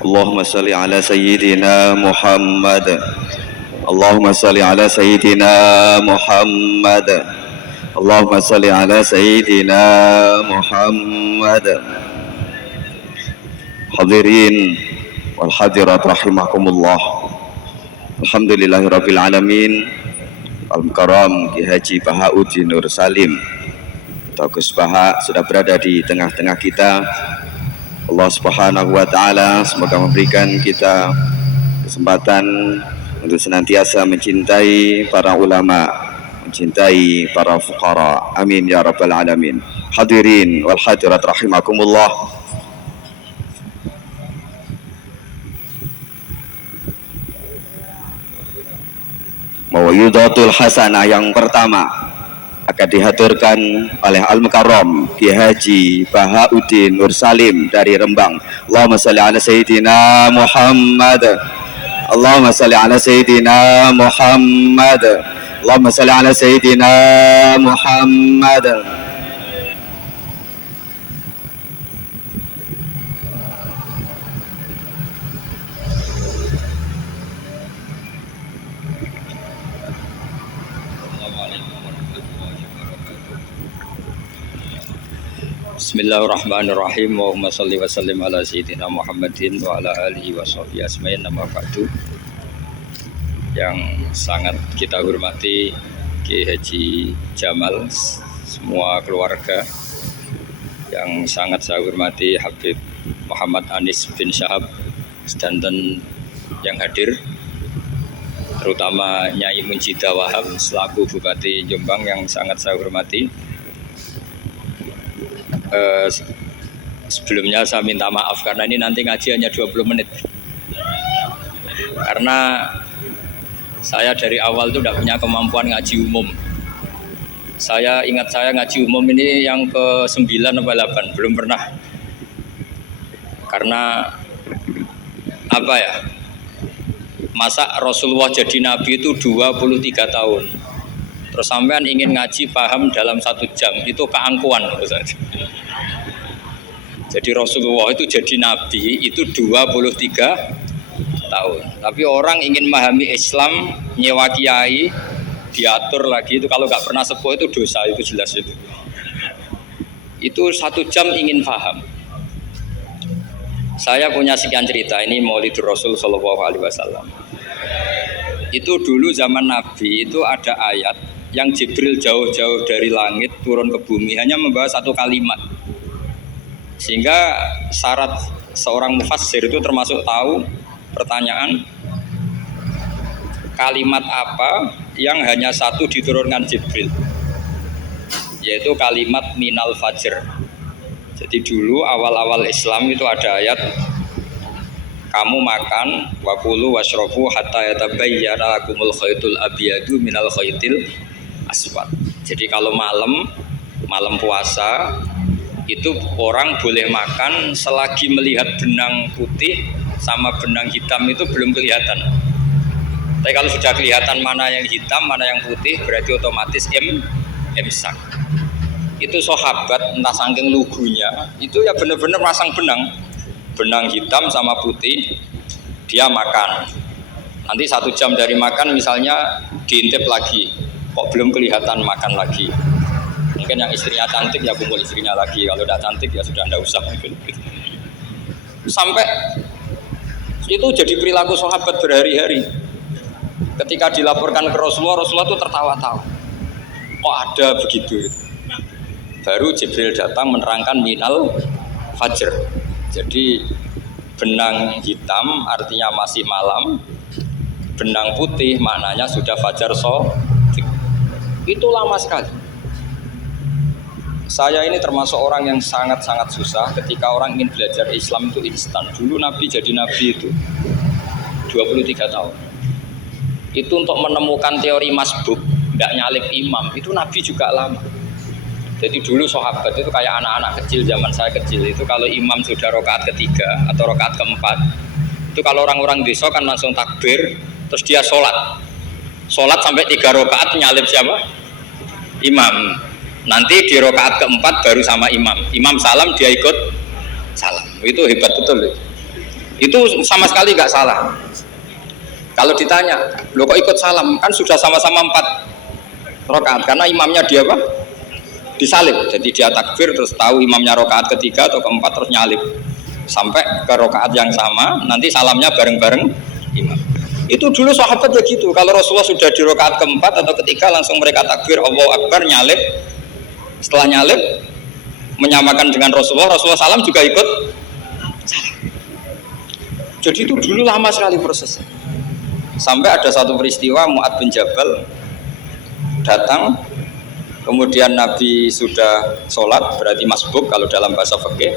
اللهم صل على سيدنا محمد اللهم صل على سيدنا محمد اللهم صل على سيدنا محمد. Hadirin wal hadirat rahimakumullah. Alhamdulillahirabbil alamin. Al-Mukarram Ki Haji Bahauddin Nur Salim atau Gus Baha sudah berada di tengah-tengah kita. Allah Subhanahu wa taala semoga memberikan kita kesempatan untuk senantiasa mencintai para ulama, mencintai para fuqara. Amin ya rabbal alamin. Hadirin wal hadirat rahimakumullah. Mawaidatul hasanah yang pertama akan dihaturkan oleh Al-Mukarram Ki Haji Bahauddin Nur Salim dari Rembang. Allahumma salli ala Sayyidina Muhammad Allahumma salli ala Sayyidina Muhammad Allahumma salli ala Sayyidina Muhammad. Bismillahirrahmanirrahim. Allahumma salli wa sallim ala sayyidina Muhammadin wa ala alihi wa sahbihi asma'in. Nama ba'du. Yang sangat kita hormati Ki Haji Jamal, semua keluarga. Yang sangat saya hormati Habib Muhammad Anis bin Syahab sedanten yang hadir, terutama Nyai Munjidah Wahab selaku Bupati Jombang yang sangat saya hormati. Sebelumnya saya minta maaf karena ini nanti ngaji hanya 20 menit karena saya dari awal itu tidak punya kemampuan ngaji umum. Saya ingat saya ngaji umum ini yang ke 9 atau 8 belum pernah, karena apa ya, masa Rasulullah jadi Nabi itu 23 tahun terus sampean ingin ngaji paham dalam 1 jam, itu keangkuhan. Jadi Rasulullah itu jadi Nabi itu 23 tahun. Tapi orang ingin memahami Islam, nyewa kiai, diatur lagi, itu kalau nggak pernah sepuh itu dosa, itu jelas itu. Itu 1 jam ingin paham. Saya punya sekian cerita, ini Maulidur Rasul Sallallahu Alaihi Wasallam. Itu dulu zaman Nabi itu ada ayat yang Jibril jauh-jauh dari langit turun ke bumi hanya membawa 1 kalimat. Sehingga syarat seorang mufassir itu termasuk tahu pertanyaan kalimat apa yang hanya 1 diturunkan Jibril, yaitu kalimat minal fajr. Jadi dulu awal-awal Islam itu ada ayat kamu makan wakulu washrobu hatta yatabayyana lakumul khaytul abyadu minal khaytil aswad. Jadi kalau malam puasa itu orang boleh makan selagi melihat benang putih sama benang hitam itu belum kelihatan. Tapi kalau sudah kelihatan mana yang hitam, mana yang putih, berarti otomatis imsak. Itu sahabat entah saking lugunya, itu ya benar-benar masang benang hitam sama putih, dia makan. Nanti 1 jam dari makan misalnya diintip lagi, kok belum kelihatan, makan lagi. Mungkin yang istrinya cantik ya kumpul istrinya lagi, kalau tidak cantik ya sudah tidak usah. Sampai itu jadi perilaku sahabat berhari-hari. Ketika dilaporkan ke Rasulullah, Rasulullah itu tertawa-tawa. Kok ada begitu? Baru Jibril datang menerangkan minal fajr. Jadi benang hitam artinya masih malam, benang putih maknanya sudah fajar shadiq. Itu lama sekali. Saya ini termasuk orang yang sangat-sangat susah ketika orang ingin belajar Islam itu instan. Dulu Nabi jadi Nabi itu 23 tahun. Itu untuk menemukan teori masbuk, tidak nyalip imam, itu Nabi juga lama. Jadi dulu sahabat itu kayak anak-anak kecil zaman saya kecil, itu kalau imam sudah rakaat ketiga atau rakaat keempat, itu kalau orang-orang desa kan langsung takbir, terus dia sholat sampai 3 rakaat nyalip siapa? Imam. Nanti di rakaat keempat baru sama imam salam dia ikut salam. Itu hebat betul. Itu sama sekali nggak salah. Kalau ditanya, lo kok ikut salam? Kan sudah sama-sama 4 rakaat karena imamnya dia apa? Disalib. Jadi dia takbir terus tahu imamnya rakaat ketiga atau keempat terus nyalip sampai ke rakaat yang sama, nanti salamnya bareng-bareng imam. Itu dulu sahabat ya gitu. Kalau Rasulullah sudah di rakaat keempat atau ketiga langsung mereka takbir Allahu Akbar, nyalip. Setelah nyalip menyamakan dengan Rasulullah, Rasulullah salam juga ikut salam. Jadi itu dulu lama sekali prosesnya. Sampai ada satu peristiwa Mu'ad bin Jabal datang, kemudian Nabi sudah sholat, berarti masbuk kalau dalam bahasa fikih.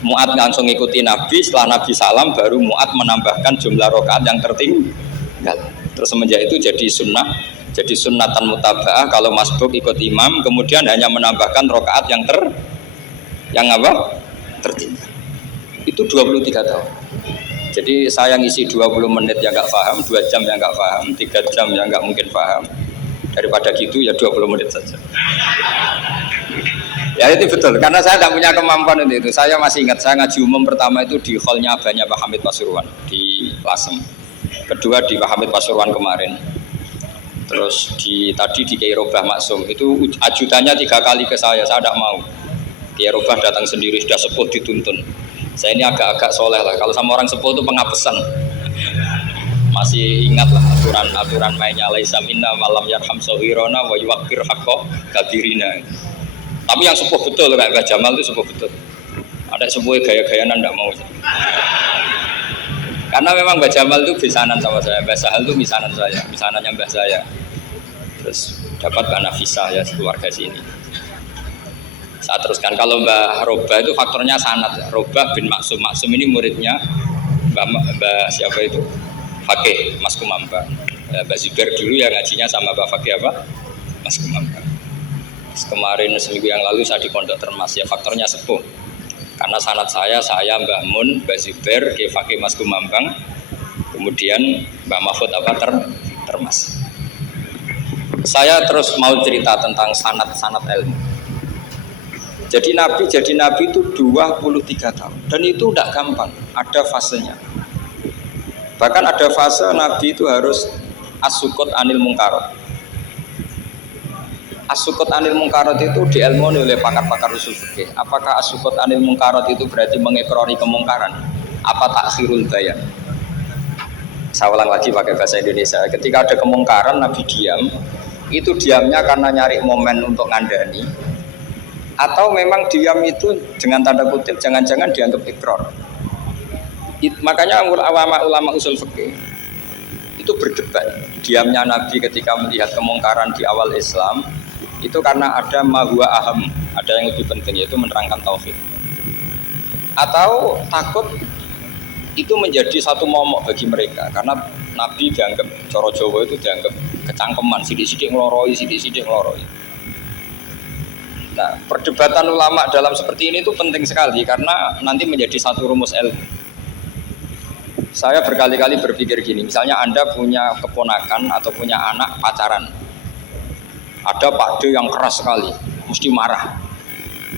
Mu'ad langsung ikuti Nabi, setelah Nabi salam baru Mu'ad menambahkan jumlah rakaat yang tertinggal. Terus semenjak itu jadi sunnah, jadi sunnatan mutaba'ah kalau masbuk ikut imam, kemudian hanya menambahkan rakaat yang tertinggal. Itu 23 tahun. Jadi saya ngisi 20 menit yang nggak paham, 2 jam yang nggak paham, 3 jam yang nggak mungkin paham. Daripada gitu ya 20 menit saja. Ya itu betul, karena saya tidak punya kemampuan untuk itu. Saya masih ingat, saya ngaji umum pertama itu di hallnya abahnya Pak Hamid Pasuruan di Lasem. Kedua di Pak Hamid Pasuruan kemarin. Terus tadi di Kiai Robah Maksum, itu ajudannya 3 kali ke saya tidak mau. Kiai Robah datang sendiri, sudah sepuh dituntun. Saya ini agak-agak soleh lah, kalau sama orang sepuh itu pengapesan. Masih ingat lah aturan mainnya laisa minna malam yarham sahirona wa yuwaqir haqqa kabirina. Tapi yang sepuh betul kayak Mbah Jamal itu sepuh betul. Ada sepuh gaya-gayaan enggak mau. Karena memang Mbah Jamal itu bisanan sama saya, Mbah Sahal itu misanannya Mbah saya. Terus dapat Mbak Nafisah ya keluarga sini. Saya teruskan, kalau Mbah Robah itu faktornya sanad. Robah bin Maksum, Maksum ini muridnya Mbah siapa itu? Fakih, Mas Kumambang. Mbah Zubair dulu ya ngajinya sama Mbah Fakih apa? Mas Kumambang. Kemarin seminggu yang lalu saya di Pondok Termas, ya faktornya sepuh. Karena sanad saya Mbah Mun, Mbah Zubair, Kiai Fakih Mas Kumambang, kemudian Mbah Mahfud apa Termas. Saya terus mau cerita tentang sanad ilmu. Jadi Nabi itu 23 tahun dan itu tidak gampang, ada fasenya. Bahkan ada fase Nabi itu harus as-sukut anil mungkarat. As-sukut anil mungkarat itu diilmoni oleh pakar-pakar usul fikih. Apakah as-sukut anil mungkarat itu berarti mengikrari kemungkaran? Apa takhirul bayan? Saya ulang lagi pakai bahasa Indonesia. Ketika ada kemungkaran Nabi diam, itu diamnya karena nyari momen untuk ngandani, atau memang diam itu dengan tanda kutip jangan-jangan dianggap ikrar. Makanya ulama usul fikih itu berdebat. Diamnya Nabi ketika melihat kemungkaran di awal Islam itu karena ada ma huwa aham, ada yang lebih penting yaitu menerangkan tauhid. Atau takut itu menjadi satu momok bagi mereka karena Nabi dianggap coro Jawa itu dianggap kecangkeman, sidik-sidik ngeloroi. Nah, perdebatan ulama dalam seperti ini itu penting sekali karena nanti menjadi satu rumus ilmu. Saya berkali-kali berpikir gini, misalnya Anda punya keponakan atau punya anak pacaran. Ada Pak D yang keras sekali, mesti marah.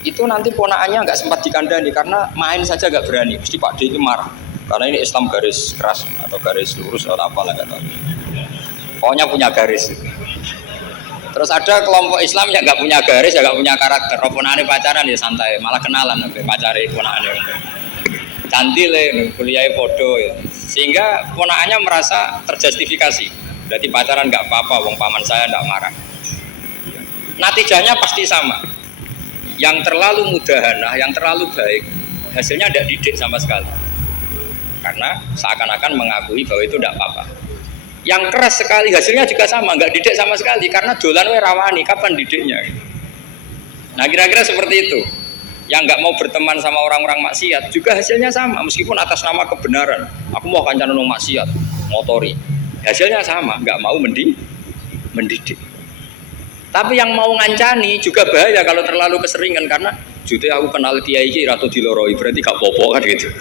Itu nanti ponakannya nggak sempat dikandani karena main saja nggak berani, mesti Pak D itu marah. Karena ini Islam garis keras atau garis lurus atau apalah nggak tahu. Pokoknya punya garis. Terus ada kelompok Islam yang nggak punya garis, ya nggak punya karakter. Ponakane pacaran ya santai, malah kenalan sampai pacare ponakane. Cantik le, kuliah podo ya. Sehingga ponakannya merasa terjustifikasi. Berarti pacaran nggak apa-apa, wong paman saya nggak marah. Natijahnya pasti sama. Yang terlalu mudahanah, yang terlalu baik, hasilnya tidak didik sama sekali. Karena seakan-akan mengakui bahwa itu tidak apa-apa. Yang keras sekali hasilnya juga sama, nggak didik sama sekali karena dolan we rawani, kapan didiknya? Nah kira-kira seperti itu. Yang nggak mau berteman sama orang-orang maksiat juga hasilnya sama, meskipun atas nama kebenaran. Aku mau kancan nang maksiat, motori. Hasilnya sama, nggak mau mendidik. Tapi yang mau ngancani juga bahaya kalau terlalu keseringan karena jute aku kenal kiai iki ratu diloroi, berarti gak popo kan gitu.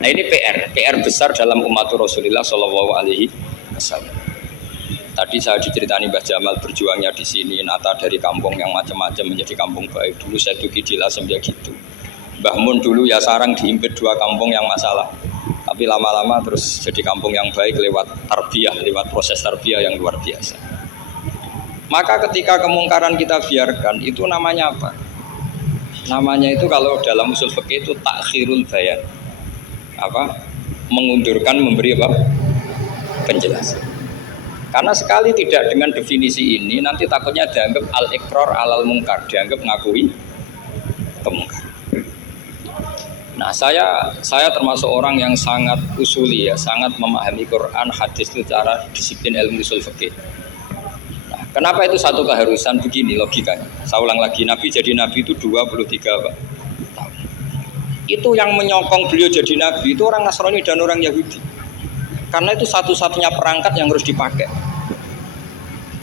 Nah ini PR besar dalam umat Rasulullah Shallallahu Alaihi Wasallam. Tadi saya diceritani Mbah Jamal berjuangnya di sini, nata dari kampung yang macam-macam menjadi kampung baik. Dulu saya duki di Lasem ya gitu. Mbah Mun dulu ya sarang diimpit 2 kampung yang masalah. Tapi lama-lama terus jadi kampung yang baik lewat tarbiyah, lewat proses tarbiyah yang luar biasa. Maka ketika kemungkaran kita biarkan, itu namanya apa? Namanya itu kalau dalam usul fikih itu takhirul bayan. Apa? Mengundurkan memberi apa? Penjelasan. Karena sekali tidak dengan definisi ini, nanti takutnya dianggap al-iqrar alal mungkar, dianggap ngakui kemungkaran. Nah, saya termasuk orang yang sangat usuli ya, sangat memahami Quran, hadis itu secara disiplin ilmu usul fikih. Nah, kenapa itu satu keharusan begini logikanya? Saya ulang lagi, Nabi jadi Nabi itu 23 tahun. Itu yang menyokong beliau jadi Nabi itu orang Nasrani dan orang Yahudi. Karena itu satu-satunya perangkat yang harus dipakai.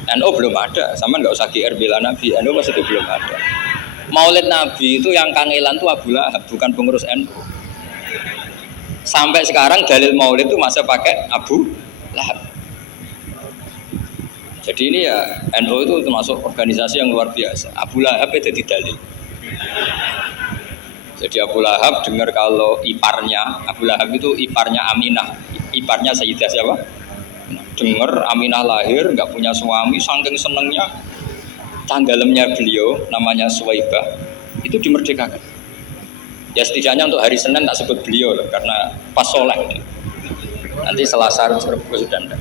NU belum ada, sama nggak usah GR bela Nabi, NU masih itu belum ada. Maulid Nabi itu yang kangelan itu Abu Lahab, bukan pengurus NU. Sampai sekarang dalil Maulid itu masih pakai Abu Lahab. Jadi ini ya NU itu termasuk organisasi yang luar biasa. Abu Lahab itu jadi dalil. Jadi Abu Lahab dengar kalau iparnya, Abu Lahab itu iparnya Aminah, iparnya Sayyidah siapa? Dengar Aminah lahir, nggak punya suami, saking senengnya tanggalemnya beliau namanya Suwaibah itu dimerdekakan. Ya setidaknya untuk hari Senin tak sebut beliau loh, karena pas soleh. Nanti Selasa Rabu sudah ada.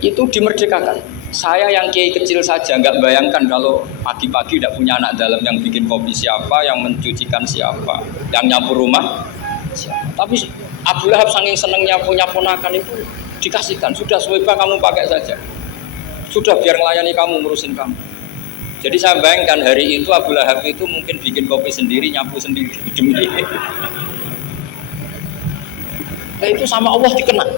Itu dimerdekakan. Saya yang kiai kecil saja nggak bayangkan kalau pagi-pagi tidak punya anak dalam, yang bikin kopi siapa, yang mencucikan siapa, yang nyapu rumah siapa. Tapi Abu Lahab saking senengnya punya ponakan itu dikasihkan. Sudah Suwaibah kamu pakai saja. Sudah biar melayani kamu, ngurusin kamu. Jadi saya bayangkan hari itu Abu Lahab itu mungkin bikin kopi sendiri, nyapu sendiri. Nah itu sama Allah dikenang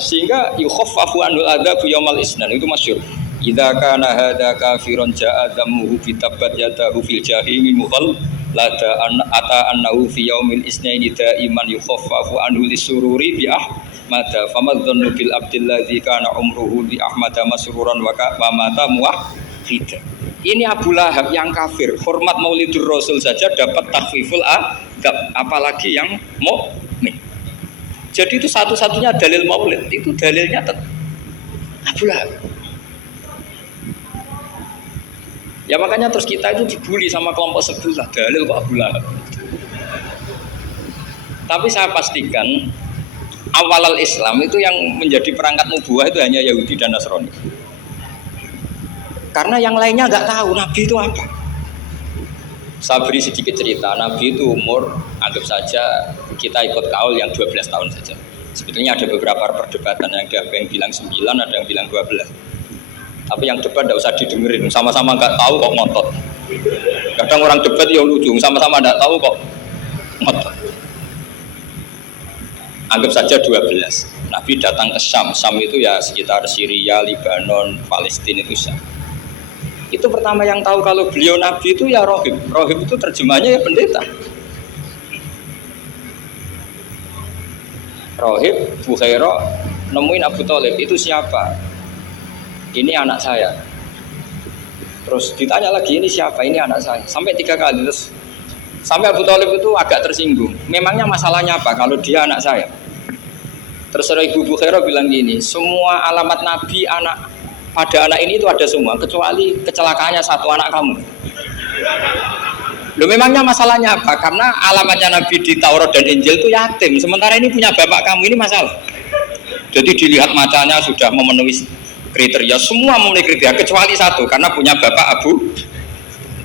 sehingga yukhaffafu anul adzabu yaumal isnan, itu masyhur. Idza kana hadza kafiron ja'a dhammuhu bi tabbat yadahu fil jahimi mughal lada ata annahu fi yaumil isnaini daiman yukhaffafu anhu lisururi bi mata famadzannu bil abdilladzi kana umruhu bi ahmada masruran wa mata muwahhid. Ini Abu Lahab yang kafir, hormat Maulidur Rasul saja dapat takhfiful adab, apalagi yang mukmin. Jadi itu satu-satunya dalil Maulid, itu dalilnya Abu Lahab. Ya makanya terus kita itu dibully sama kelompok sebelah, dalil kok Abu Lahab. Tapi saya pastikan awal Islam itu yang menjadi perangkat nubuah itu hanya Yahudi dan Nasrani. Karena yang lainnya nggak tahu Nabi itu apa. Saya beri sedikit cerita. Nabi itu umur, anggap saja kita ikut kaul yang 12 tahun saja. Sebetulnya ada beberapa perdebatan, yang ada yang bilang 9, ada yang bilang 12. Tapi yang debat tidak usah didengerin, sama-sama nggak tahu kok ngotot. Kadang orang debat ya lucu, sama-sama nggak tahu kok ngotot. Anggap saja 12. Nabi datang ke Syam. Syam itu ya sekitar Syria, Lebanon, Palestina itu Syam. Itu pertama yang tahu kalau beliau Nabi itu ya rohib. Rohib itu terjemahnya ya pendeta. Rohib, Bukhairah nemuin Abu Thalib, itu siapa? Ini anak saya. Terus ditanya lagi, ini siapa? Ini anak saya. Sampai 3 kali. Terus sampai Abu Thalib itu agak tersinggung. Memangnya masalahnya apa kalau dia anak saya? Terus Ibu Bukhairah bilang gini, semua alamat Nabi pada anak ini itu ada semua, kecuali kecelakaannya satu, anak kamu. Loh memangnya masalahnya apa? Karena alamatnya Nabi di Taurat dan Injil itu yatim, sementara ini punya bapak kamu, ini masalah. Jadi dilihat macanya sudah memenuhi kriteria, semua memenuhi kriteria, kecuali satu, karena punya bapak Abu.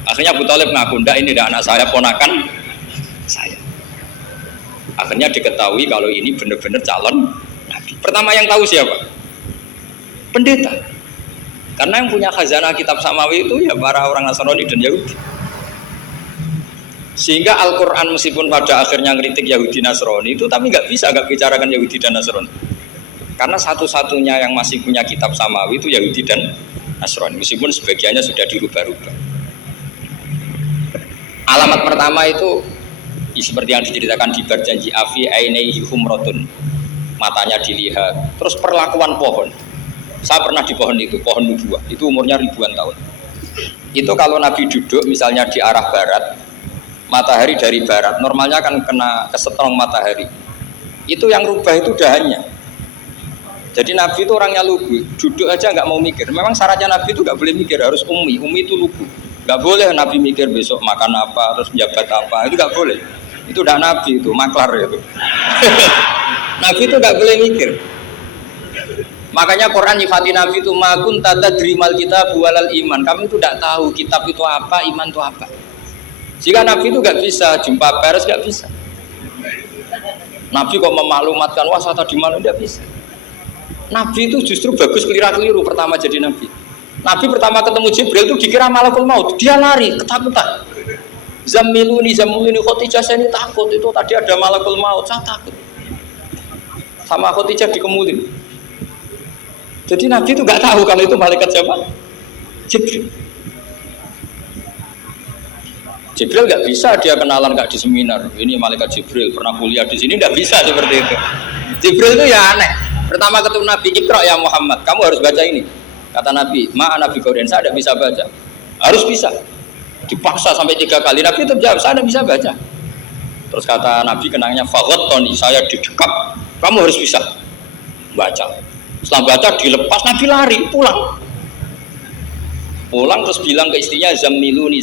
Akhirnya Abu Thalib ngaku, enggak, ini tidak anak saya, ponakan saya. Akhirnya diketahui kalau ini benar-benar calon Nabi. Pertama yang tahu siapa? Pendeta. Karena yang punya khazanah kitab samawi itu ya para orang Nasrani dan Yahudi. Sehingga Al-Quran meskipun pada akhirnya ngeritik Yahudi Nasrani itu, tapi nggak bisa nggak bicarakan Yahudi dan Nasrani. Karena satu-satunya yang masih punya kitab samawi itu Yahudi dan Nasrani, meskipun sebagiannya sudah dirubah-rubah. Alamat pertama itu seperti yang diceritakan di berjanji afi ainaihi humratun, matanya dilihat. Terus perlakuan pohon, saya pernah di pohon itu, pohon nubuah, itu umurnya ribuan tahun. Itu kalau Nabi duduk misalnya di arah barat, matahari dari barat, normalnya kan kena kesetrong matahari. Itu yang rubah itu dahannya. Jadi Nabi itu orangnya lugu, duduk aja nggak mau mikir. Memang syaratnya Nabi itu nggak boleh mikir, harus umi itu lugu. Nggak boleh Nabi mikir besok makan apa, terus menjabat apa, itu nggak boleh. Itu udah Nabi itu, maklar itu. Nabi itu nggak boleh mikir. Makanya Quran nyifati Nabi itu makun tata drimal kita bualal iman. Kamu itu tidak tahu kitab itu apa, iman itu apa. Jika Nabi itu nggak bisa jumpa pers, nggak bisa. Nabi kok memaklumatkan wah saya tadi malam, nggak bisa. Nabi itu justru bagus keliru pertama jadi Nabi. Nabi pertama ketemu Jibril itu dikira malakul maut, dia lari ketakutan. Zamiluni Khotijah, saya ini takut, itu tadi ada malakul maut, saya takut. Sama Khotijah dikemulin. Jadi Nabi itu nggak tahu kalau itu malaikat siapa? Jibril. Jibril nggak bisa dia kenalan nggak di seminar. Ini malaikat Jibril pernah kuliah di sini, nggak bisa seperti itu. Jibril itu ya aneh. Pertama ketemu Nabi, Iqra ya Muhammad, kamu harus baca ini. Kata Nabi, Nabi Qur'an saya tidak bisa baca. Harus bisa. Dipaksa sampai 3 kali. Nabi itu jawab, saya tidak bisa baca. Terus kata Nabi kenangnya, Tony, saya didekap. Kamu harus bisa baca. Setelah baca dilepas, Nabi lari pulang terus bilang ke istrinya Zamiluni.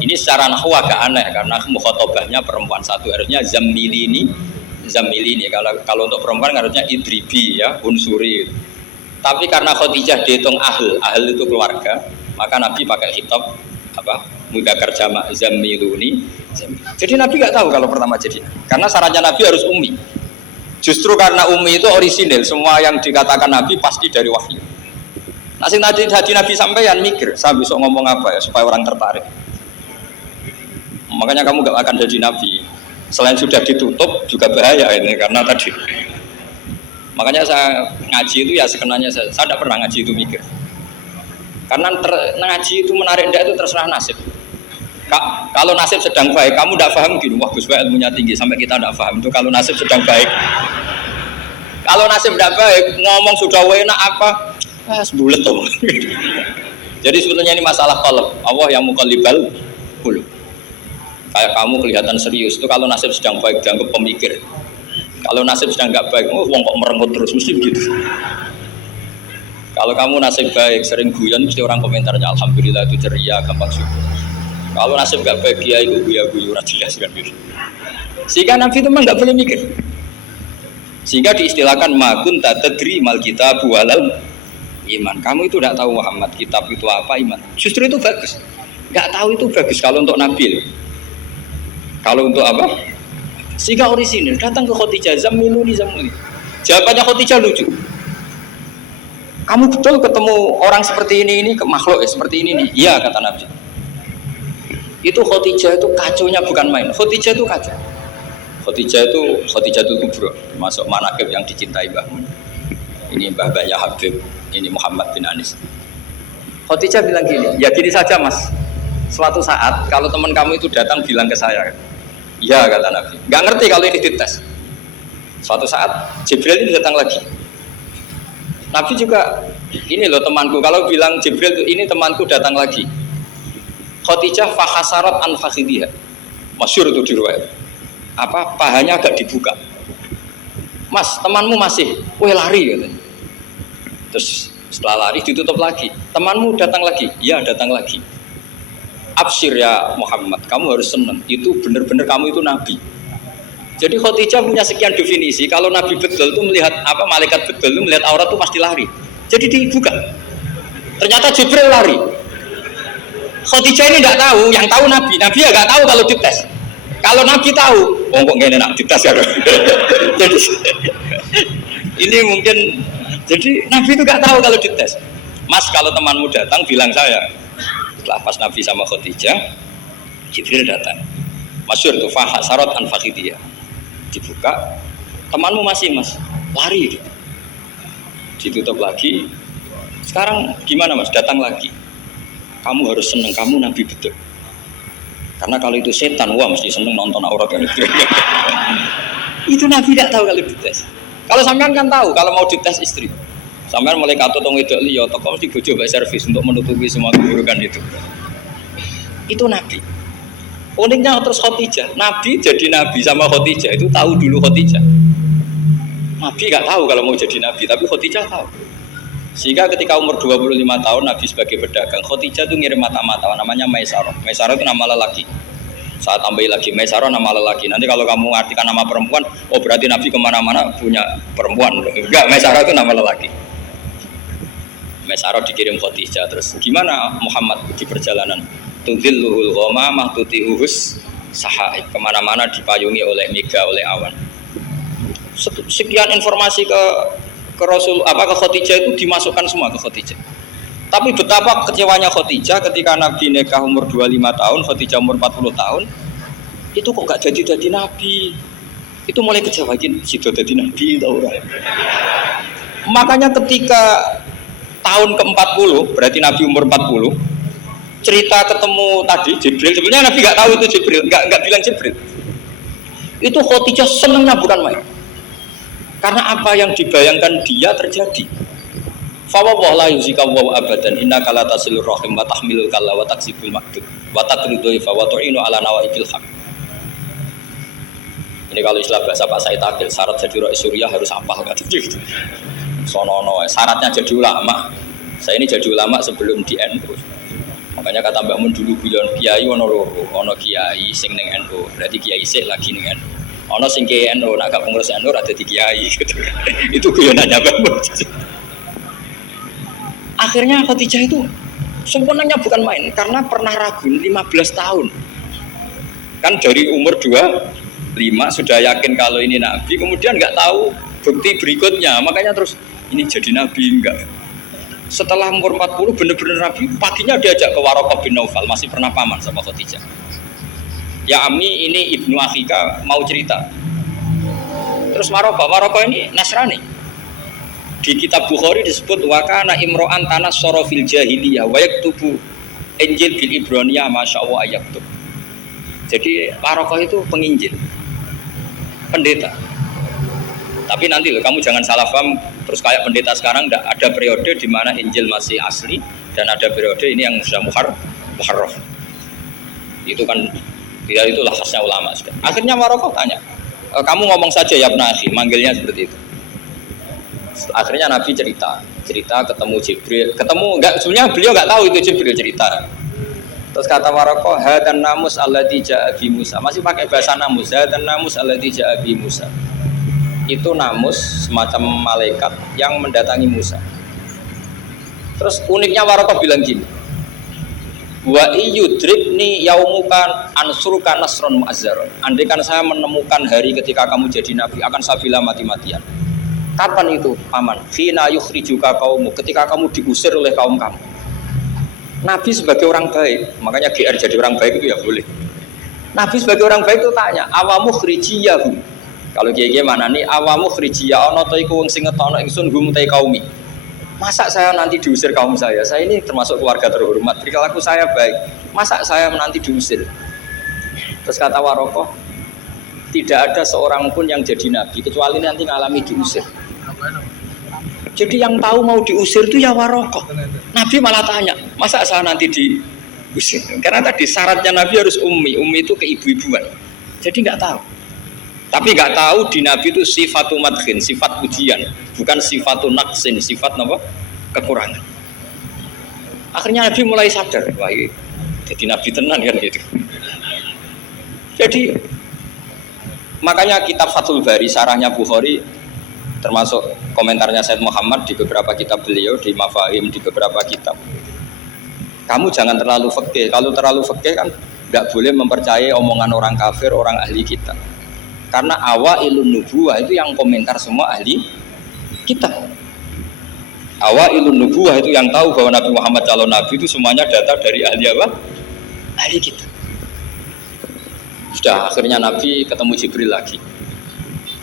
Ini secara nahwu agak aneh karena mukhatabahnya perempuan satu, harusnya Zamilini. Kalau untuk perempuan harusnya idribi ya, unsuri. Tapi karena Khadijah dihitung ahl itu keluarga, maka Nabi pakai khitab apa? Mudzakkar jamak Zamiluni. Jadi Nabi nggak tahu kalau pertama jadi, karena syaratnya Nabi harus ummi. Justru karena umi itu orisinil, semua yang dikatakan Nabi pasti dari wahyu. Nasib tadi Nabi sampeyan mikir, saya besok ngomong apa ya supaya orang tertarik. Makanya kamu gak akan jadi Nabi. Selain sudah ditutup juga bahaya ini karena tadi. Makanya saya ngaji itu ya sekenanya saya tidak pernah ngaji itu mikir. Karena ngaji itu menarik ndak itu terserah nasib. Kalau nasib sedang baik, kamu tidak paham gini, wah Gus Baik ilmunya tinggi sampai kita tidak paham itu kalau nasib sedang baik. Kalau nasib tidak baik, ngomong sudah enak apa, sebulet tuh. Jadi sebetulnya ini masalah qalb. Allah yang muqallibal qulub. Kayak kamu kelihatan serius itu kalau nasib sedang baik dianggap pemikir. Kalau nasib sedang nggak baik, wong kok merengut terus mesti begitu. Kalau kamu nasib baik, sering guyon mesti orang komentarnya alhamdulillah itu ceria, gampang syukur. Kalau nasib gak bahagia itu guyu-guyu jelas kan gitu. Sehingga Nabi itu memang gak boleh mikir. Sehingga diistilahkan makun tadri mal kitab walal iman. Kamu itu tidak tahu Muhammad kitab itu apa iman. Justru itu bagus. Gak tahu itu bagus kalau untuk Nabi. Kalau untuk apa? Sehingga orisinil datang ke Khadijah Zamiluni. Jawabannya Khadijah lucu. Kamu betul ketemu orang seperti ini ke makhluk ya seperti ini nih. Iya kata Nabi. Itu Khadijah itu kacaunya bukan main. Khadijah itu kacau. Khadijah itu kubro, termasuk manaqib yang dicintai Mbah Mun. Ini mbah-mbahnya Habib, ini Muhammad bin Anis. Khadijah bilang gini, ya gini saja Mas. Suatu saat kalau teman kamu itu datang bilang ke saya, iya kata Nabi. Gak ngerti kalau ini dites. Suatu saat Jibril ini datang lagi. Nabi juga, ini loh temanku. Kalau bilang Jibril ini temanku datang lagi. Khadijah fahasarat an fakhidiyah. Masyhur itu di riwayat. Apa pahanya agak dibuka. Mas, temanmu masih, lari katanya. Terus setelah lari ditutup lagi. Temanmu datang lagi. Ya, datang lagi. Absyir ya Muhammad, kamu harus senang. Itu benar-benar kamu itu nabi. Jadi Khadijah punya sekian definisi. Kalau nabi betul itu melihat apa malaikat betul itu melihat aurat itu pasti lari. Jadi dibuka. Ternyata Jibril lari. Khadijah ini tidak tahu, yang tahu Nabi. Nabi ya nggak tahu kalau dites. Kalau Nabi tahu, kok nggak enak dites ya. Jadi ini mungkin, jadi Nabi itu nggak tahu kalau dites. Mas, kalau temanmu datang bilang saya. Setelah pas Nabi sama Khadijah, Jibril datang. Masyhur tuh fahasarat an fakhidiyah. Dibuka, temanmu masih Mas, lari. Ditutup lagi. Sekarang gimana Mas? Datang lagi. Kamu harus seneng, kamu Nabi betul. Karena kalau itu setan, wah mesti seneng nonton aurat yang itu. Itu Nabi tidak tahu kalau dites. Kalau sampean kan tahu, kalau mau dites istri. Sampai mulai katut tong wedok liya teko mesti bojo mbek servis untuk menutupi semua keburukan itu. Itu Nabi. Uniknya terus Khadijah, Nabi jadi Nabi sama Khadijah itu tahu dulu Khadijah. Nabi nggak tahu kalau mau jadi Nabi, tapi Khadijah tahu. Sehingga ketika umur 25 tahun Nabi sebagai pedagang, Khadijah itu ngirim mata-mata namanya Maisarah. Maisarah itu nama lelaki. Saya tambahin lagi Maisarah nama lelaki. Nanti kalau kamu artikan nama perempuan, oh berarti Nabi kemana-mana punya perempuan. Enggak, Maisarah itu nama lelaki. Maisarah dikirim Khadijah. Terus gimana Muhammad di perjalanan? Tudhilluhul ghamamah tuti'uhus sahaib. Kemana-mana dipayungi oleh mega, oleh awan. Sekian informasi ke Rasul ke Khadijah itu dimasukkan semua ke Khadijah. Tapi betapa kecewanya Khadijah ketika Nabi nikah umur 25 tahun, Khadijah umur 40 tahun, itu kok gak jadi Nabi. Itu mulai kecewain, sido jadi Nabi tau ora. Makanya ketika tahun ke-40, berarti Nabi umur 40, cerita ketemu tadi Jibril, sebenarnya Nabi gak tahu itu Jibril, gak bilang Jibril. Itu Khadijah senangnya bukan main. Karena apa yang dibayangkan dia terjadi. Fa la yuzika wa abadan innaka la tasilur rahim wa tahmilul kalla wa taksibul maktub wa taqridu fa wa tu'inu ala nawaibil haq. Ini kalau istilah bahasa Pak Said Akil, syarat jadi rakyat Suriah harus hafal gitu. Sonono, syaratnya jadi ulama. Saya ini jadi ulama sebelum di NU. Makanya kata Mbak Mun dulu bilang kiai ono loro, ono kiai sing ning NU, berarti kiai sik lagi ning NU. Ono sing kiai NU, nak gak pengurus NU ada di kiai gitu. Itu guyonannya Mbak Mun. Akhirnya Khadijah itu sempurnanya bukan main karena pernah ragu 15 tahun. Kan dari umur 25 sudah yakin kalau ini Nabi, kemudian nggak tahu bukti berikutnya, makanya terus ini jadi Nabi enggak. Setelah umur 40 benar-benar Nabi, paginya diajak ke Waraqah bin Naufal, masih pernah paman sama Khadijah. Ya Ami, ini Ibnu Akhika mau cerita. Terus Waraqah ini Nasrani. Di kitab Bukhari disebut wakana imro'an tanas sorofil jahiliyah wa yaktubu Injil bil Ibraniyah masyaallah ayaktub. Jadi Waraqah itu penginjil, pendeta. Tapi nanti loh, kamu jangan salah paham terus kayak pendeta sekarang, enggak, ada periode di mana Injil masih asli dan ada periode ini yang sudah muharraf. Itu kan ya itulah khasnya ulama sudah. Akhirnya Waraqah tanya, kamu ngomong saja ya Ibnu, manggilnya seperti itu. Akhirnya Nabi cerita ketemu Jibril, sebenarnya beliau nggak tahu itu Jibril cerita. Terus kata Waraqah, hadan namus alladzi ja'a bi Musa, masih pakai bahasa namus, hadan namus alladzi ja'a bi Musa. Itu namus semacam malaikat yang mendatangi Musa. Terus uniknya Waraqah bilang gini, wa iyudribni yaumuka ansuruka nasron mu'azzaron. Andai kan saya menemukan hari ketika kamu jadi Nabi, akan saya bilang mati-matian. Kapan itu paman? Fina yukhrijuka kaumu, ketika kamu diusir oleh kaum kamu. Nabi sebagai orang baik, makanya GR jadi orang baik itu ya boleh. Nabi sebagai orang baik itu tanya, awamu khrijiyahu. Kalau kiai mana nih awamu khrijiyah ana ta iku wong sing ngetokno ingsun hum ta kaumi. Masa saya nanti diusir kaum saya? Saya ini termasuk keluarga terhormat, perilaku saya baik. Masa saya nanti diusir? Terus kata Waraqah, tidak ada seorang pun yang jadi Nabi kecuali nanti ngalami diusir. Jadi yang tahu mau diusir itu ya Waraqah. Nabi malah tanya, masa saya nanti diusir? Karena tadi syaratnya Nabi harus ummi itu keibu-ibuan. Jadi nggak tahu. Tapi nggak tahu di Nabi itu sifatu madkhin, sifat pujian, bukan sifatu naqsin, sifat apa? Kekurangan. Akhirnya Nabi mulai sadar, wah ini jadi Nabi tenan kan gitu. Jadi makanya kitab Fathul Bari, sarahnya Bukhari, termasuk komentarnya Said Muhammad di beberapa kitab beliau, di Mafahim, di beberapa kitab. Kamu jangan terlalu fikih. Kalau terlalu fikih kan nggak boleh mempercayai omongan orang kafir, orang ahli kitab. Karena awailun nubuwah itu yang komentar semua ahli kitab. Awailun nubuwah itu yang tahu bahwa Nabi Muhammad calon Nabi itu semuanya data dari ahli apa? Ahli kitab. Sudah akhirnya Nabi ketemu Jibril lagi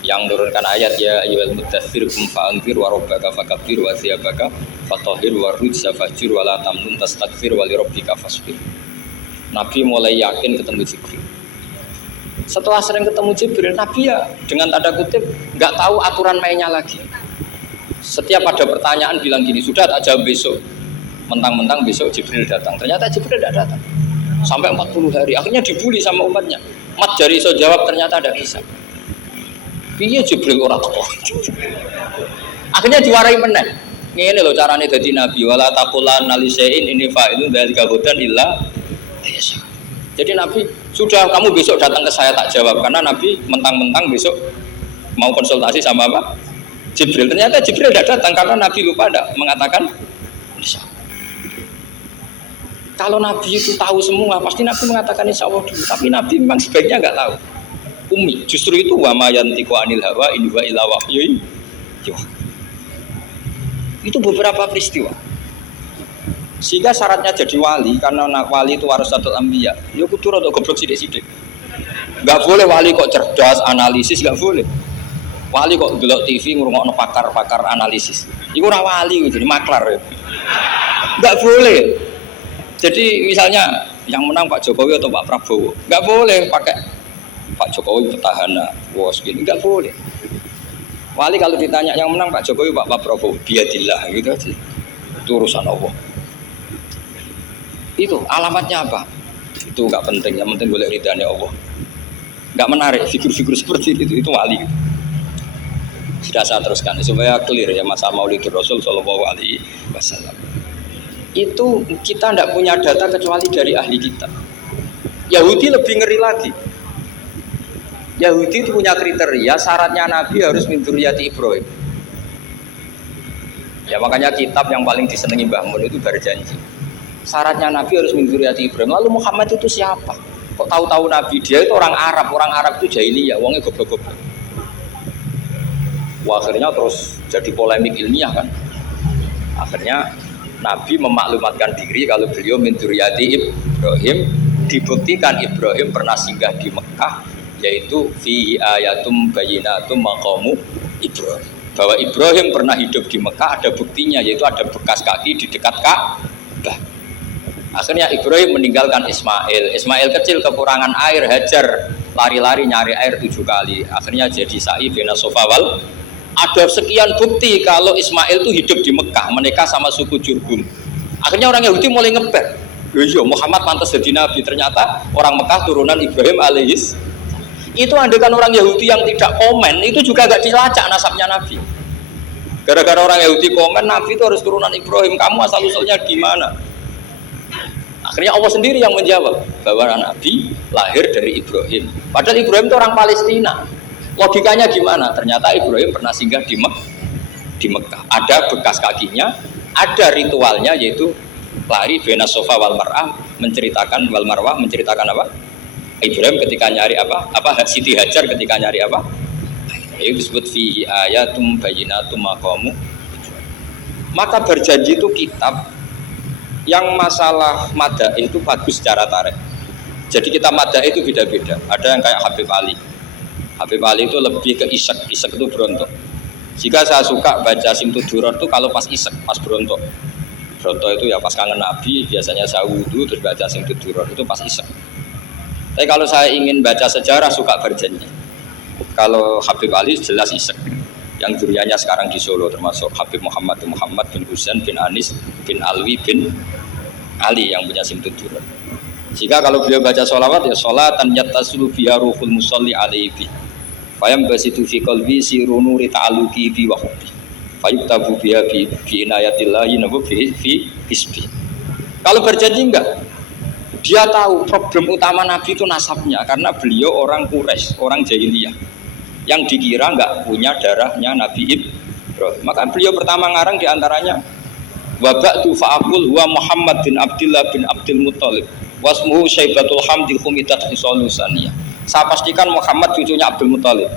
yang menurunkan ayat ya ayyuhal mudaththir qum fa'anzir wa rabbaka fakabbir wa thiyabaka fatahhir wa rujza fahjur wa la tamnun tastakbir wa li rabbika fasbir. Nabi mulai yakin ketemu Jibril. Setelah sering ketemu Jibril, Nabi ya dengan tanda kutip nggak tahu aturan mainnya lagi. Setiap ada pertanyaan bilang gini, sudah tak jawab besok. Mentang-mentang besok Jibril datang. Ternyata Jibril tidak datang. Sampai 40 hari. Akhirnya dibully sama umatnya. Mat jari so jawab ternyata ada bisa. Piye Jibril ora teko. Akhirnya diwarai meneh. Ngene lho carane dadi nabi, wala taqulan nalisein ini fa'ilun dzalika hudan illa yasha. Jadi nabi, sudah kamu besok datang ke saya tak jawab karena nabi mentang-mentang besok mau konsultasi sama apa? Jibril. Ternyata Jibril tidak datang karena nabi lupa tidak mengatakan insya Allah. Kalau nabi itu tahu semua, pasti nabi mengatakan insya Allah dulu. Tapi nabi memang sebaiknya nggak tahu. Umi, justru itu wa ma yantiqu anil hawa in huwa illa wahyun. Itu beberapa peristiwa. Sehingga syaratnya jadi wali, karena anak wali itu warasatul anbiya. Ya kudu rada goblok sithik-sithik. Enggak boleh wali kok cerdas, analisis enggak boleh. Wali kok delok TV ngrungokno pakar-pakar analisis. Iku ora wali, jadi maklar ya. Enggak boleh. Jadi misalnya yang menang Pak Jokowi atau Pak Prabowo, enggak boleh pakai Pak Jokowi petahana, wos gini, enggak boleh. Wali kalau ditanya yang menang Pak Jokowi, Pak Prabowo, biadillah gitu aja. Itu urusan Allah. Itu alamatnya apa? Itu enggak penting, yang penting boleh ridhanya Allah. Enggak menarik figur-figur seperti itu wali. Sudah saya teruskan supaya clear ya masalah Maulidur Rasul Shallallahu Alaihi Wasallam. Itu kita tidak punya data kecuali dari ahli kita. Yahudi lebih ngeri lagi. Yahudi itu punya kriteria syaratnya Nabi harus min dzurriyyati Ibrahim. Ya makanya kitab yang paling disenangi Mbah Mun itu Berjanji. Syaratnya Nabi harus min dzurriyyati Ibrahim. Lalu Muhammad itu siapa? Kok tahu-tahu Nabi? Dia itu orang Arab itu jahiliyah, wongnya goblok-goblok. Wah, akhirnya terus jadi polemik ilmiah kan. Akhirnya Nabi memaklumatkan diri kalau beliau min dzurriyyati Ibrahim, dibuktikan Ibrahim pernah singgah di Mekah, yaitu fihi ayatum bayyinatum maqamu Ibrahim. Bahwa Ibrahim pernah hidup di Mekah ada buktinya, yaitu ada bekas kaki di dekat Ka'bah. Akhirnya Ibrahim meninggalkan Ismail. Ismail kecil kekurangan air, Hajar lari-lari nyari air 7 kali. Akhirnya jadi sa'i bena Sofa wal. Ada sekian bukti kalau Ismail itu hidup di Mekah, menikah sama suku Jurhum. Akhirnya orang Yahudi mulai ngeber. Iya, Muhammad pantas jadi nabi. Ternyata orang Mekah turunan Ibrahim alaihis. Itu andekan orang Yahudi yang tidak komen, itu juga gak dilacak nasabnya Nabi. Gara-gara orang Yahudi komen, Nabi itu harus turunan Ibrahim. Kamu asal usulnya gimana? Akhirnya Allah sendiri yang menjawab bahwa Nabi lahir dari Ibrahim. Padahal Ibrahim itu orang Palestina. Logikanya gimana? Ternyata Ibrahim pernah singgah di Mekah. Ada bekas kakinya, ada ritualnya yaitu lari bena Sofa wal Mar'ah, menceritakan wal Marwah, menceritakan apa? Ibrahim ketika nyari apa? Siti Hajar ketika nyari apa? Itu disebut fihi ayatum bayyinatum maqamu. Maka Berjanji itu kitab yang masalah madaih itu bagus secara tarikh. Jadi kitab madaih itu beda-beda. Ada yang kayak Habib Ali. Habib Ali itu lebih ke isek itu berontok. Jika saya suka baca Simtud Duror itu kalau pas isek, pas berontok. Berontok itu ya pas kangen Nabi, biasanya saya wudhu terus baca Simtud Duror itu pas isek. Tapi kalau saya ingin baca sejarah suka Berjanji. Kalau Habib Ali jelas isek. Yang duriannya sekarang di Solo termasuk Habib Muhammad bin Husain bin Anis bin Alwi bin Ali yang punya Simtud Duror. Jika kalau beliau baca sholawat ya sholatan yattasulu biha ruhul musalli alaihi. Fayam basitu fi qalbi siru nuri ta'alluqi bi wa hubbi. Fayuktabu biha bi inayatillahi nabu fi hisbi. Kalau Berjanji enggak. Dia tahu problem utama Nabi itu nasabnya karena beliau orang Quraisy, orang jahiliyah yang dikira enggak punya darahnya Nabi Ibrahim. Maka beliau pertama ngarang diantaranya wa ba'du fa'aqul huwa Muhammad bin Abdullah bin Abdul Muttalib wasmuhu Syaibatul Hamdi Khumidat Hisalusaniyah. Saya pastikan Muhammad cucunya Abdul Muttalib.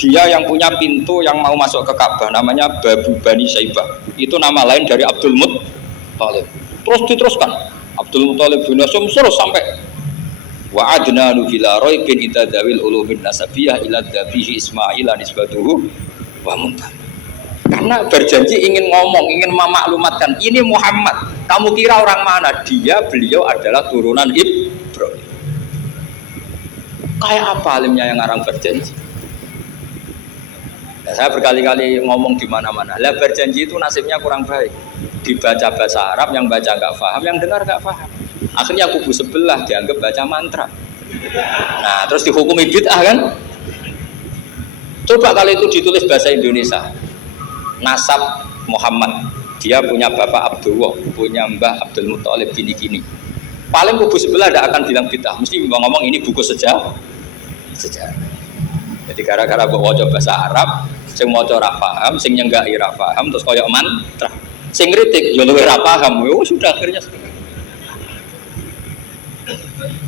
Dia yang punya pintu yang mau masuk ke Ka'bah namanya Babu Bani Syaibah. Itu nama lain dari Abdul Muttalib. Terus diteruskan Abdul Muttalib bin Hasyim terus sampai wa adnanu bila raibin itadzawil ulumin nasabiyah ila dhabihi Ismail nisbatuhu wa muntam. Karena Berjanji ingin ngomong, ingin memaklumatkan ini Muhammad. Kamu kira orang mana? Beliau adalah turunan Ibrahim. Kayak apa alimnya yang ngarang Berjanji? Nah, Saya berkali-kali ngomong di mana-mana. Lah berjanji itu nasibnya kurang baik. Dibaca bahasa Arab, yang baca nggak paham, yang dengar nggak paham. Akhirnya kubu sebelah dianggap baca mantra. Nah, terus dihukumi bid'ah kan? Coba kalau itu ditulis bahasa Indonesia. Nasab Muhammad, dia punya bapak Abdullah, punya mbah Abdul Muthalib gini-gini. Paling kubu sebelah tidak akan bilang bid'ah, mesti ngomong ini buku sejarah. Jadi gara-gara bawa bahasa Arab, sing maca ora paham, sing nyenggaki ora paham, terus koyo mantra. Sing kritik yo luwih ora paham, sudah akhirnya.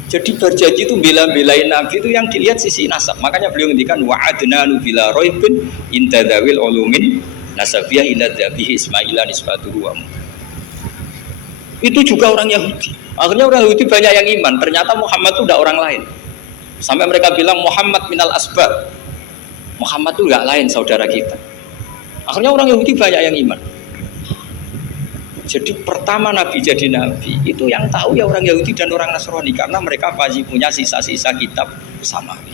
Jadi berjanji itu bela-belain Nabi itu yang dilihat sisi nasab. Makanya beliau ngendikan wa'adnanu bila raibin intadawil ulumin nasabiyah ila dhabihi ismaila nisbatuhu wa. Itu juga orang Yahudi. Akhirnya orang Yahudi banyak yang iman. Ternyata Muhammad itu tidak orang lain. Sampai mereka bilang Muhammad minal asbab. Muhammad itu enggak lain saudara kita. Akhirnya orang Yahudi banyak yang iman. Jadi pertama Nabi jadi Nabi itu yang tahu ya orang Yahudi dan orang Nasrani karena mereka pasti punya sisa-sisa kitab samawi.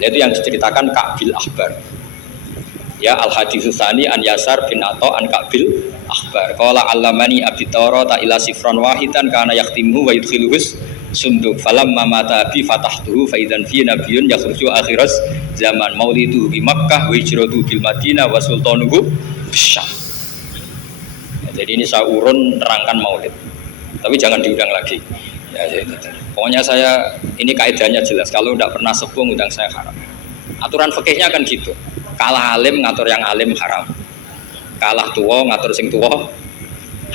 Yaitu yang diceritakan Ka'bil Ahbar. Ya al-haditsus tsani an Yasar bin Atha an Ka'bil Ahbar. Qala allamani abi Tawrata ila sifran wahidan kana yaqtimuhu wa yudkhiluhus sunduk falamma mata bi fatahtuhu fa idzan fi nabiyyun yakhruju akhiras zaman maulidu bi Makkah wa hijratu bil Madinah wa sultanuhu bisyam. Jadi ini saya urun nerangkan maulid, tapi jangan diundang lagi. Ya, pokoknya saya ini kaidahnya jelas. Kalau tidak pernah sepuh undang saya haram. Aturan fikihnya kan gitu. Kalah alim ngatur yang alim haram. Kalah tua ngatur sing tua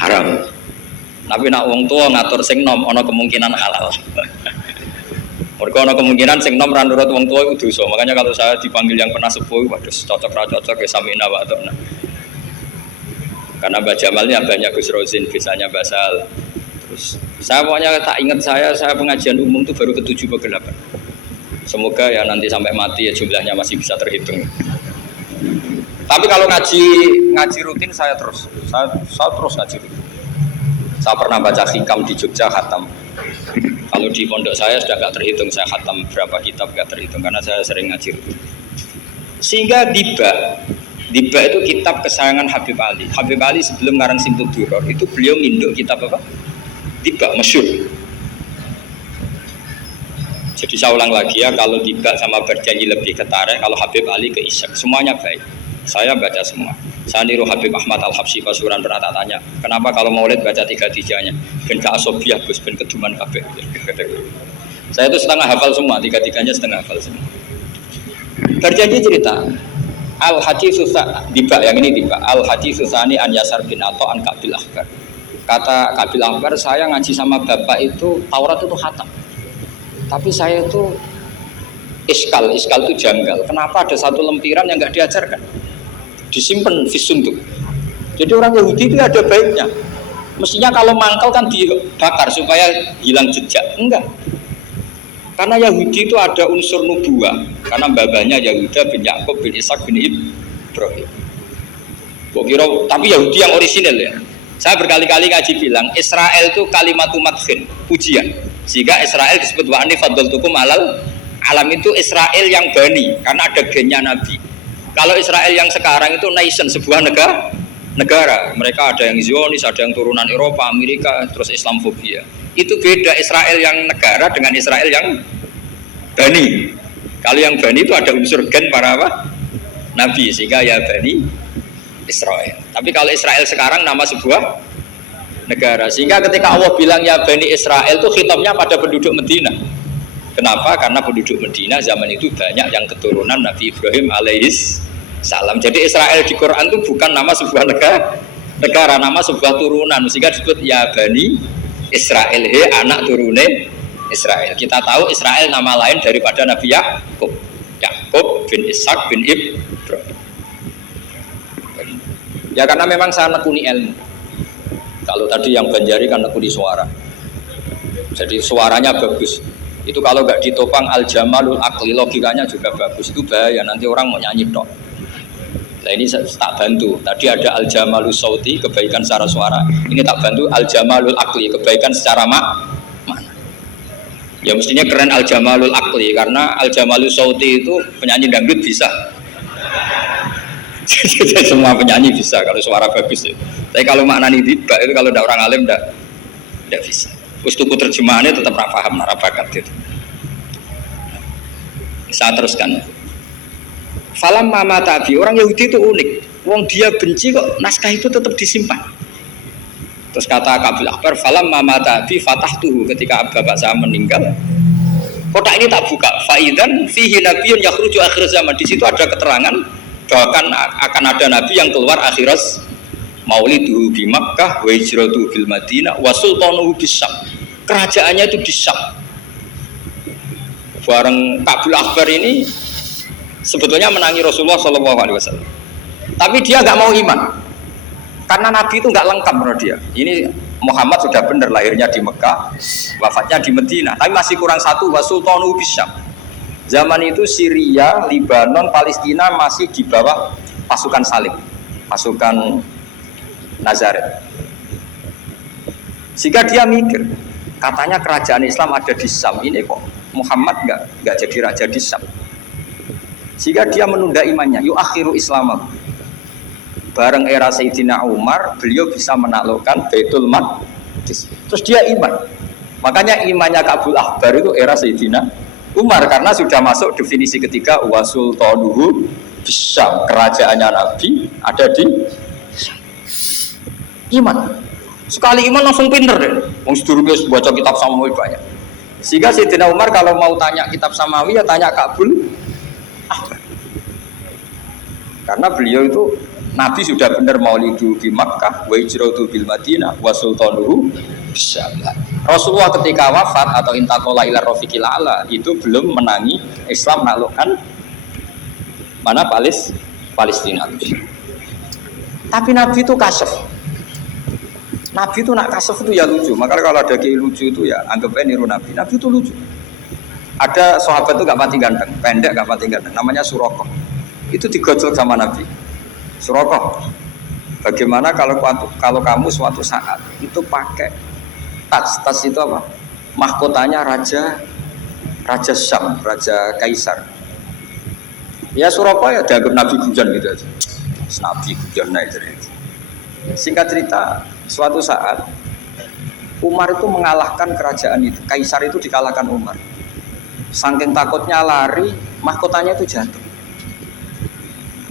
haram. Tapi nak wong tua ngatur sing nom, ono kemungkinan halal. Mereka ono kemungkinan sing nom ranurut wong tua itu dosa. Makanya kalau saya dipanggil yang pernah sepuh, waduh cocok ra cocok ya samina wa ta'na. Karena Mbak Jamalnya banyak Gus Rozin, bisanya basal. Terus saya pokoknya tak ingat saya pengajian umum itu baru ke-7 ke 8. Semoga ya nanti sampai mati ya jumlahnya masih bisa terhitung. Tapi kalau ngaji rutin saya terus ngaji rutin. Saya pernah baca hikam di Jogja khatam. Kalau di pondok saya sudah nggak terhitung saya khatam berapa kitab nggak terhitung karena saya sering ngaji rutin. Sehingga Diba itu kitab kesayangan Habib Ali. Habib Ali sebelum ngarang Simtud Duror itu beliau nginduk kitab apa? Diba, masyhur. Jadi saya ulang lagi ya, kalau Diba sama berjanji lebih ketarik, kalau Habib Ali ke Ishaq, semuanya baik. Saya baca semua. Saya niru Habib Ahmad Al-Habsyi Pasuruan pernah tanya, kenapa kalau maulid baca 3-3-nya? Ben ke asobiah, Gus, ben keduman kabeh. Saya itu setengah hafal semua, 3-3-nya setengah hafal semua. Berjanji cerita. Al-Haditsus Diba yang ini Diba. Al-Haditsus tsani an Yasar bin Atha an Ka'bil Ahbar. Kata Ka'bil Ahbar, saya ngaji sama bapak itu Taurat itu khatam. Tapi saya itu iskal itu janggal. Kenapa ada satu lempiran yang enggak diajarkan? Disimpan fisunduk. Jadi orang Yahudi itu ada baiknya. Mestinya kalau mangkal kan dibakar supaya hilang jejak. Enggak. Karena Yahudi itu ada unsur nubuah. Karena babanya Yahuda bin Yakub bin Ishak bin Ibrahim. Tapi Yahudi yang orisinal ya. Saya berkali-kali ngaji bilang Israel itu kalimatu madhin, pujian. Sehingga Israel disebut wa anni faddaltukum alal alam itu Israel yang bani karena ada gennya Nabi. Kalau Israel yang sekarang itu nation, sebuah negara. Mereka ada yang Zionis, ada yang turunan Eropa, Amerika, terus Islamofobia. Itu beda Israel yang negara dengan Israel yang bani. Kalau yang bani itu ada unsur gen para apa? Nabi, sehingga ya bani Israel. Tapi kalau Israel sekarang nama sebuah negara. Sehingga ketika Allah bilang ya bani Israel itu khitabnya pada penduduk Medina. Kenapa? Karena penduduk Medina zaman itu banyak yang keturunan Nabi Ibrahim alaihis salam. Jadi Israel di Quran itu bukan nama sebuah negara, nama sebuah turunan. Sehingga disebut ya bani Israel, anak turune Israel. Kita tahu Israel nama lain daripada Nabi Yakub. Yakub bin Ishak bin Ibrahim. Ya karena memang saya nekuni ilmu. Kalau tadi yang Banjari kan nekuni suara. Jadi suaranya bagus. Itu kalau nggak ditopang al-jamalul akli, logikanya juga bagus. Itu bahaya, nanti orang mau nyanyi tok. Nah ini tak bantu. Tadi ada al-jamalus sauti, kebaikan secara suara. Ini tak bantu al-jamalul akli, kebaikan secara mana? Ya mestinya keren al-jamalul akli, karena al-jamalus sauti itu penyanyi dangdut bisa. Semua penyanyi bisa kalau suara bagus ya. Tapi kalau maknani tiba itu kalau tidak orang alim tidak bisa. Terus tuku terjemahannya tetap paham, bakat gitu. Saya teruskan. Falam mama tabi, orang Yahudi itu unik. Wong dia benci kok naskah itu tetap disimpan. Terus kata Kabul Akbar, falam mama tabi fatah tuh ketika bapak saya meninggal. Kotak ini tak buka. Faidan fihi nabiyun yakhruju akhir zaman. Di situ ada keterangan bahwa akan ada nabi yang keluar akhirat. Mauliduhu bi Makkah wa hijratuhu bil Madinah wa sultanuhu bis Syam. Kerajaannya itu di Syam. Bareng Kabul Akbar ini sebetulnya menangi Rasulullah SAW. Tapi dia nggak mau iman karena Nabi itu nggak lengkap menurut dia. Ini Muhammad sudah benar lahirnya di Mekah, wafatnya di Madinah, tapi masih kurang satu, wa sultanuhu bis Syam. Zaman itu Syria, Lebanon, Palestina masih di bawah pasukan Salib, pasukan Nazaret. Sehingga dia mikir, katanya kerajaan Islam ada di Syam, ini kok Muhammad nggak jadi raja di Syam. Sehingga dia menunda imannya, yuakhiru Islam. Bareng era Sayyidina Umar, beliau bisa menaklukkan Baitul Maqdis. Terus dia iman. Makanya imannya Kabul Akbar itu era Sayyidina Umar karena sudah masuk definisi ketiga wa sultanuhu bisyam, kerajaannya Nabi ada di iman. Sekali iman langsung pinter deh. Wong sedurunge baca kitab Samawi banyak. Sehingga Sayyidina Umar kalau mau tanya kitab Samawi ya tanya Kabul Akbar. Karena beliau itu Nabi sudah benar maulidu di Makkah, wa hijratu bil Madinah, wa sultanuhu bisyam. Rasulullah ketika wafat atau intaqala ila rafiqil a'la itu belum menangi Islam menaklukkan mana Palestina. Tapi Nabi itu kasef. Nabi itu nak kasef itu ya lucu. Maka kalau ada kiai lucu itu ya anggap aja niru Nabi. Nabi itu lucu. Ada sahabat itu gak mati ganteng, pendek gak mati ganteng, namanya Surakoh. Itu digojlok sama Nabi. Surakoh, bagaimana kalau kamu suatu saat itu pakai tas itu apa? Mahkotanya raja Syam, raja Kaisar. Ya Surakoh ya dianggap Nabi Gujan gitu aja. Nabi Gujan naik cerita. Singkat cerita, suatu saat Umar itu mengalahkan kerajaan itu, Kaisar itu dikalahkan Umar. Saking takutnya lari, mahkotanya itu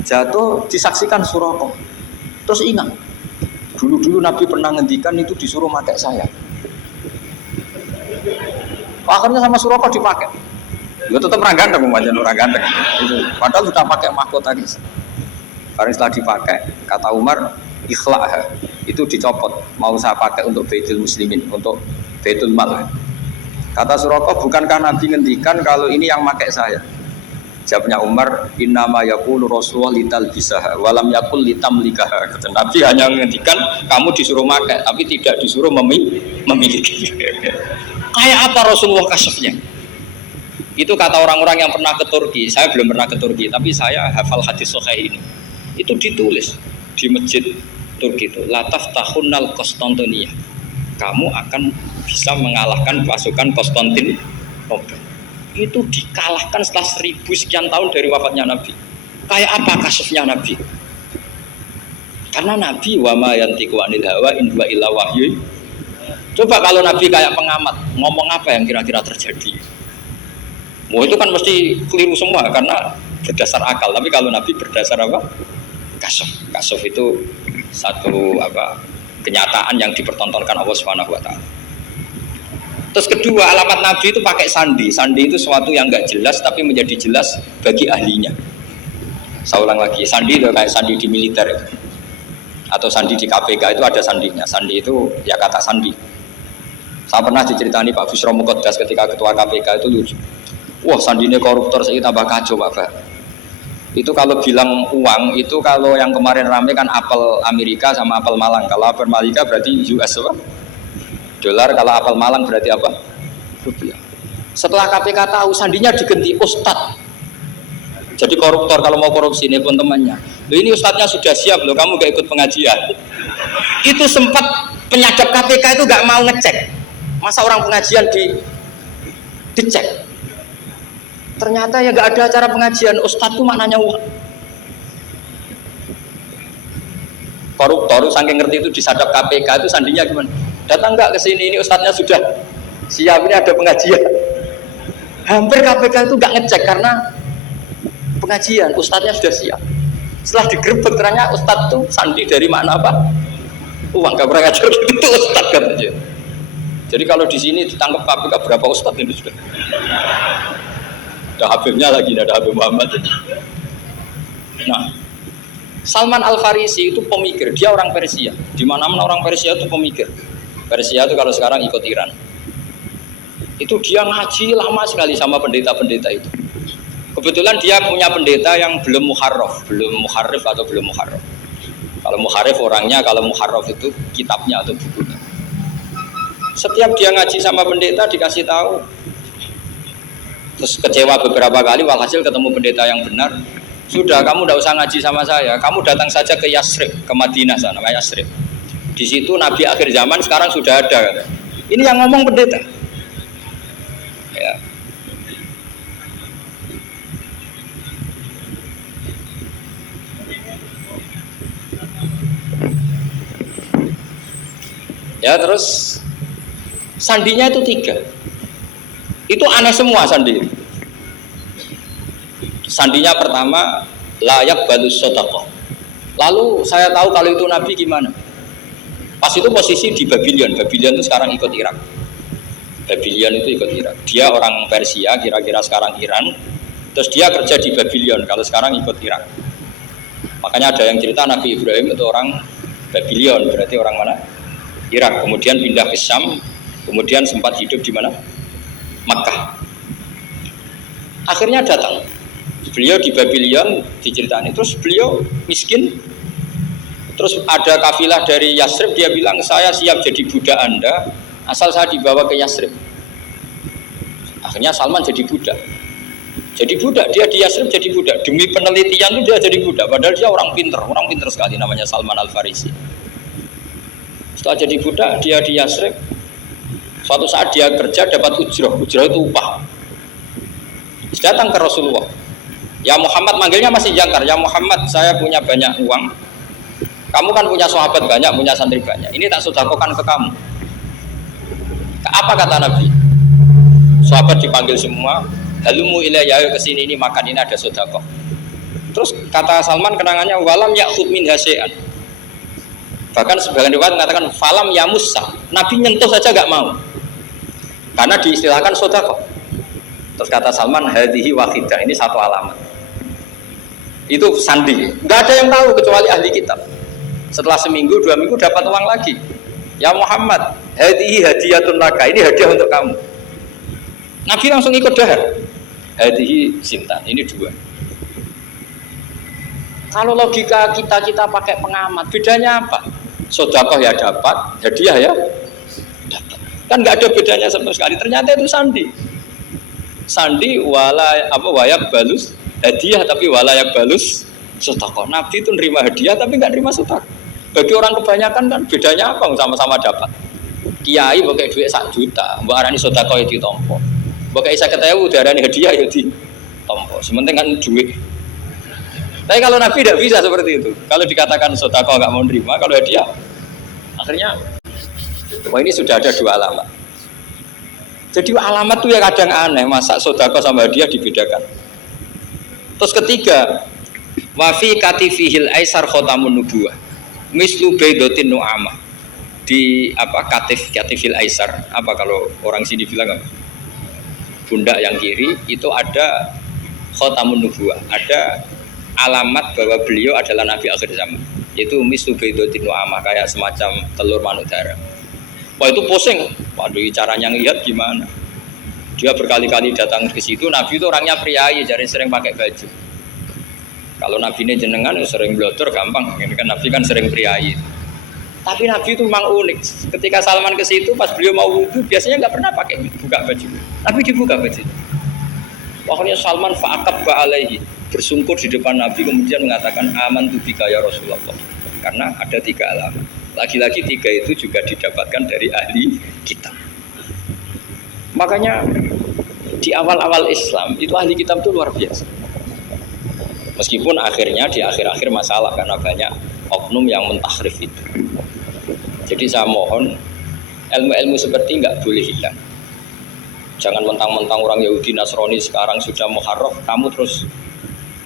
jatuh disaksikan Surakoh. Terus ingat, dulu Nabi pernah ngendikan itu disuruh pakai saya. Akhirnya sama Surakoh dipakai. Ya tetap orang ganteng, orang ganteng. Itu padahal sudah pakai mahkota gitu. Karena setelah dipakai, kata Umar, ikhlaq itu dicopot. Mau saya pakai untuk Baitul Muslimin, untuk Baitul Mal. Kata Surakoh, bukankah Nabi ngendikan kalau ini yang pakai saya? Jawabnya Umar, innama yaqulu Rasulullah lital bisaha walam yaqul litamlikaha. Kata Nabi hanya menghentikan kamu disuruh makai tapi tidak disuruh memiliki. Kayak apa Rasulullah kasefnya? Itu kata orang-orang yang pernah ke Turki. Saya belum pernah ke Turki, tapi saya hafal hadis sahih ini. Itu ditulis di masjid Turki itu, la taftahunnal Konstantiniyah. Kamu akan bisa mengalahkan pasukan Konstantinopel. Itu dikalahkan setelah 1000 sekian tahun dari wafatnya Nabi. Kayak apa kasufnya Nabi? Karena Nabi wa ma yantiqu anil hawa in huwa illa wahyu. Coba kalau Nabi kayak pengamat, ngomong apa yang kira-kira terjadi? Itu kan mesti keliru semua karena berdasar akal. Tapi kalau Nabi berdasar apa? Kasuf. Kasuf itu satu kenyataan yang dipertontonkan Allah Subhanahu wa taala. Terus kedua, alamat Nabi itu pakai sandi. Sandi itu sesuatu yang enggak jelas tapi menjadi jelas bagi ahlinya. Saya ulang lagi, sandi itu kayak sandi di militer itu. Atau sandi di KPK itu ada sandinya. Sandi itu ya kata sandi. Saya pernah diceritani Pak Busro Muqaddas ketika ketua KPK itu lucu. Wah, sandinya koruptor saya tambah kacau Pak. Itu kalau bilang uang itu kalau yang kemarin rame kan apel Amerika sama apel Malang. Kalau apel Amerika berarti US apa? Dolar, kalau apel Malang berarti apa? Rupiah. Setelah KPK tahu sandinya diganti Ustadz. Jadi koruptor kalau mau korupsi ini pun temannya. Loh ini Ustadznya sudah siap loh, kamu gak ikut pengajian. Itu sempat penyadap KPK itu gak mau ngecek. Masa orang pengajian dicek. Ternyata ya gak ada acara pengajian. Ustadz itu maknanya uang. koruptor saking ngerti itu disadap KPK itu sandinya gimana? Datang nggak ke sini, ini ustadznya sudah siap, ini ada pengajian. Hampir KPK itu nggak ngecek karena pengajian, ustadznya sudah siap. Setelah digerebek ternyata ustadz tuh sandi dari mana apa? Uang, nggak pernah ngajar itu ustadz katanya. Jadi kalau di sini ditangkap KPK berapa ustadz ini sudah? Ada Habibnya lagi, ada Habib Muhammad. Nah, Salman Al Farisi itu pemikir, dia orang Persia. Di mana-mana orang Persia itu pemikir. Persia itu kalau sekarang ikut Iran. Itu dia ngaji lama sekali sama pendeta-pendeta itu. Kebetulan dia punya pendeta yang belum muharraf, belum muharrif atau belum muharraf. Kalau muharrif orangnya, kalau muharraf itu kitabnya atau bukunya. Setiap dia ngaji sama pendeta dikasih tahu. Terus kecewa beberapa kali, walhasil ketemu pendeta yang benar. Sudah, kamu tidak usah ngaji sama saya. Kamu datang saja ke Yasrib, ke Madinah sana, namanya Yasrib. Di situ Nabi akhir zaman sekarang sudah ada. Kata. Ini yang ngomong pendeta. Ya. Ya terus sandinya itu 3. Itu aneh semua sandi. Sandinya pertama layak balus sodaqah. Lalu saya tahu kalau itu Nabi gimana. Pas itu posisi di Babylon. Babylon itu sekarang ikut Irak. Babylon itu ikut Irak. Dia orang Persia, kira-kira sekarang Iran. Terus dia kerja di Babylon. Kalau sekarang ikut Irak. Makanya ada yang cerita Nabi Ibrahim itu orang Babylon. Berarti orang mana? Irak. Kemudian pindah ke Syam. Kemudian sempat hidup di mana? Makkah. Akhirnya datang. Beliau di Babylon diceritain. Terus beliau miskin. Terus ada kafilah dari Yasrib, dia bilang saya siap jadi budak Anda asal saya dibawa ke Yasrib. Akhirnya Salman jadi budak. Jadi budak, dia di Yasrib jadi budak. Demi penelitian itu dia jadi budak. Padahal dia orang pinter sekali namanya Salman Al Farisi. Setelah jadi budak, dia di Yasrib. Suatu saat dia kerja dapat ujrah itu upah. Datang ke Rasulullah. Ya Muhammad, manggilnya masih jangkar. Ya Muhammad, saya punya banyak uang. Kamu kan punya sahabat banyak, punya santri banyak. Ini tak sedekahkan ke kamu. Apa kata Nabi? Sahabat dipanggil semua. Halumu ilayya, ayo kesini, ini makan, ini ada sedekah. Terus kata Salman kenangannya walam ya'khud min hasya'an. Bahkan sebagian riwayat mengatakan falam yamussa. Nabi nyentuh saja enggak mau. Karena diistilahkan sedekah. Terus kata Salman hadhihi wahidah, ini satu alamat. Itu sandi. Enggak ada yang tahu kecuali ahli kitab. Setelah seminggu, 2 minggu dapat uang lagi. Ya Muhammad, hadhihi hadiyatun laka, ini hadiah untuk kamu. Nabi langsung ikut dahar. Hadhihi sintan, ini 2. Kalau logika kita pakai pengamat, bedanya apa? Sedekah ya dapat, hadiah ya dapat. Kan nggak ada bedanya sama sekali. Ternyata itu sandi. Sandi wayak balus hadiah tapi walayak balus sedekah. Nabi itu nerima hadiah tapi nggak nerima sedekah. Bagi orang kebanyakan kan bedanya apa? Sama-sama dapat. Kiai pakai duit 1 juta, mbak arani sedekah ya ditompo. Pakai 50.000 darani hadiah ya ditompo. Sementing kan duit. Tapi kalau Nabi tidak bisa seperti itu. Kalau dikatakan sedekah nggak mau nerima, kalau hadiah akhirnya wah ini sudah ada 2 alamat. Jadi alamat itu ya kadang aneh, masa sedekah sama hadiah dibedakan. Terus ketiga, wa fi katifihil aisar khatamun nubuwah. Mislu baidatin nu'amah. Di katifil aisar, apa kalau orang sini bilang apa? Pundak yang kiri itu ada khatamun nubuwah, ada alamat bahwa beliau adalah nabi akhir zaman. Itu mislu baidatin nu'amah, kayak semacam telur manuk darah. Wah itu pusing. Waduh caranya ngelihat gimana? Dia berkali-kali datang ke situ. Nabi itu orangnya priayi, jadi sering pakai baju. Kalau Nabi ini jenengan sering blotor gampang. Ini kan Nabi kan sering priayi. Tapi Nabi itu memang unik. Ketika Salman ke situ, pas beliau mau wudu, biasanya nggak pernah pakai buka baju. Nabi dibuka baju. Pokoknya Salman fa'akab ba'alaihi, bersungkur di depan Nabi kemudian mengatakan aman tu bika ya Rasulullah. Karena ada 3 alamat. Lagi-lagi 3 itu juga didapatkan dari ahli kitab. Makanya di awal-awal Islam itu ahli kitab itu luar biasa. Meskipun akhirnya di akhir-akhir masalah karena banyak oknum yang mentahrif itu. Jadi saya mohon ilmu-ilmu seperti nggak boleh hilang. Jangan mentang-mentang orang Yahudi Nasrani sekarang sudah muharraf, kamu terus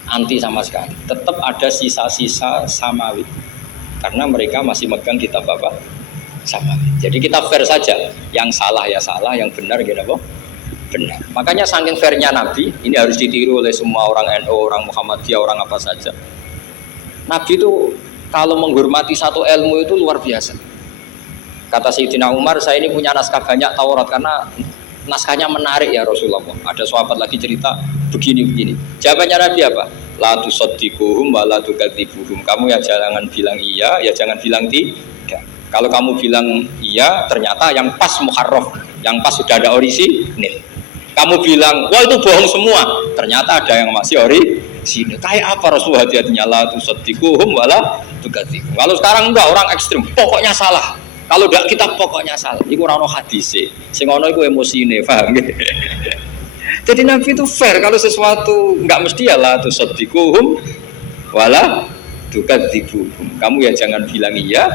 anti sama sekali. Tetap ada sisa-sisa samawi. Karena mereka masih megang kitab apa? Samawi. Jadi kita fair saja. Yang salah ya salah, yang benar gitu apa? Benar. Makanya saking fairnya Nabi, ini harus ditiru oleh semua orang NU, orang Muhammadiyah, orang apa saja. Nabi itu kalau menghormati satu ilmu itu luar biasa. Kata Sayyidina Umar, saya ini punya naskah banyak Taurat karena naskahnya menarik ya Rasulullah. Ada sahabat lagi cerita begini-begini. Jawabannya Nabi apa? La tusaddiquhum wa la tukadzibuhum. Kamu ya jangan bilang iya, ya jangan bilang tidak. Kalau kamu bilang iya, ternyata yang pas muharraf, yang pas sudah ada orisinil. Kamu bilang, wah itu bohong semua, ternyata ada yang masih orisinil. Kayak apa Rasulullah hati-hatinya? La tusaddiquhum wa la tukadzibuhum. Kalau sekarang enggak, orang ekstrim, pokoknya salah. Kalau tidak kita pokoknya salah. Iku ora ono hadise. Sing ono iku emosine, paham nggih? Jadi Nabi itu fair, kalau sesuatu enggak mesti ya la tusaddiquhum wala tukadzibuhum. Kamu ya jangan bilang iya,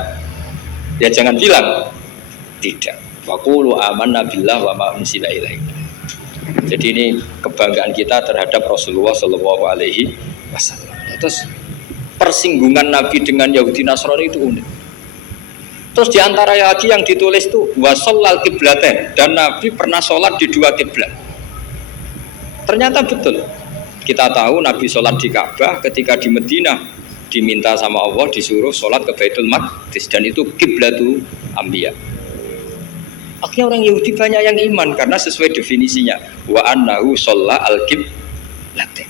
ya jangan bilang tidak. Wa qulu amanna billah wa ma unsila ilaihi. Jadi ini kebanggaan kita terhadap Rasulullah sallallahu alaihi wasallam. Terus persinggungan Nabi dengan Yahudi Nasrani itu unik. Terus diantara lagi yang ditulis itu wasallal kiblaten, dan Nabi pernah sholat di dua kiblat. Ternyata betul. Kita tahu Nabi sholat di Ka'bah, ketika di Madinah diminta sama Allah disuruh sholat ke Baitul Maqdis, dan itu kiblatul anbiya. Akhirnya orang Yahudi banyak yang iman karena sesuai definisinya wa annahu sholla al kiblaten.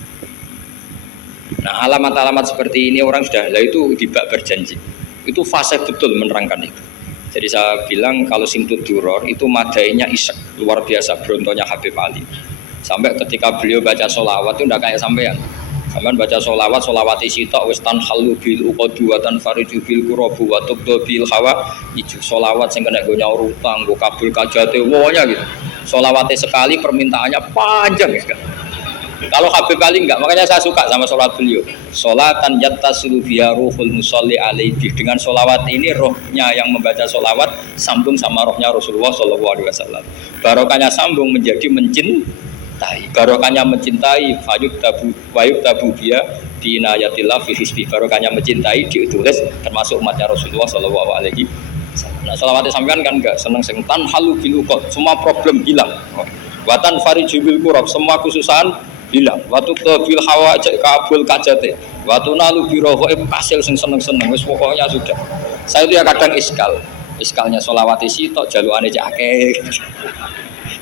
Nah alamat-alamat seperti ini orang sudah lah itu tidak berjanji. Itu fase betul menerangkan itu. Jadi saya bilang kalau Simtud Duror itu madainya isek luar biasa, brontonya Habib Ali. Sampai ketika beliau baca sholawat itu tidak kayak sampean. Sampean baca sholawat, sholawat isi tok wis tanhalu bil uqadu wa tanfariju bil qurabu wa tubdu bil hawa. Ijo sholawat sing kena go nyaur utang, go kabul kajate wonya gitu. Sholawatnya sekali permintaannya panjang ya. Kalau Habib Ali enggak, makanya saya suka sama sholat beliau. Sholatan yattasilu biha ruhul musalli alaihi. Dengan sholawat ini rohnya yang membaca sholawat sambung sama rohnya Rasulullah Shallallahu Alaihi Wasallam. Barokahnya sambung menjadi mencintai. Barokahnya mencintai wayuk tabu biha di inayatillah fi hisbi. Barokahnya mencintai ditulis termasuk umatnya Rasulullah Shallallahu Alaihi Wasallam. Nah sholawatnya sampean kan enggak seneng tan halu bil uqad, semua problem hilang. Watan farijubil kurab, semua kesusahan hilang. Waktu bil hawa cek kabul kajate. Waktu nalu biroho kasil sing seneng-seneng wis pokoknya sudah. Saya itu ya kadang iskalnya sholawat isi tok jalukane cek akeh.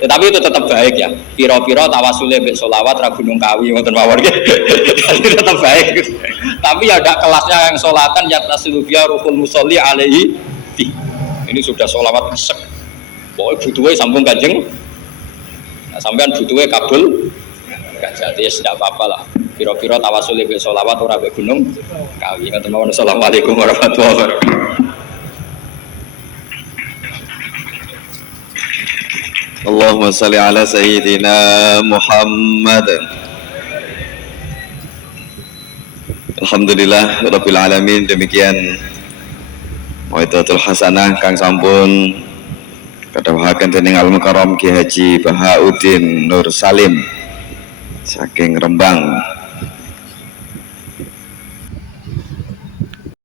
Ya, tapi itu tetap baik ya. Piro-piro tawasule mbek sholawat ra gunung kawi ngoten mawon nggih. Tetap baik. Tapi ya ada kelasnya yang sholatan yatasilu biya ruhul musolli alaihi. Ini sudah sholawat kesek. Pokoknya butuhnya sambung kanjeng. Nah, sampean butuhnya kabul. Jadi ya tidak apa-apa lah. Piro-piro tawasul lebih sholawat ora be gunung kawi. Assalamualaikum warahmatullahi wabarakatuh. Allahumma salli ala sayyidina Muhammad. Alhamdulillah rabbil alamin. Demikian Mau'izatul Hasanah kang sampun kadhawuhaken dening Al Mukarram Ki Haji Bahauddin Nur Salim saking Rembang.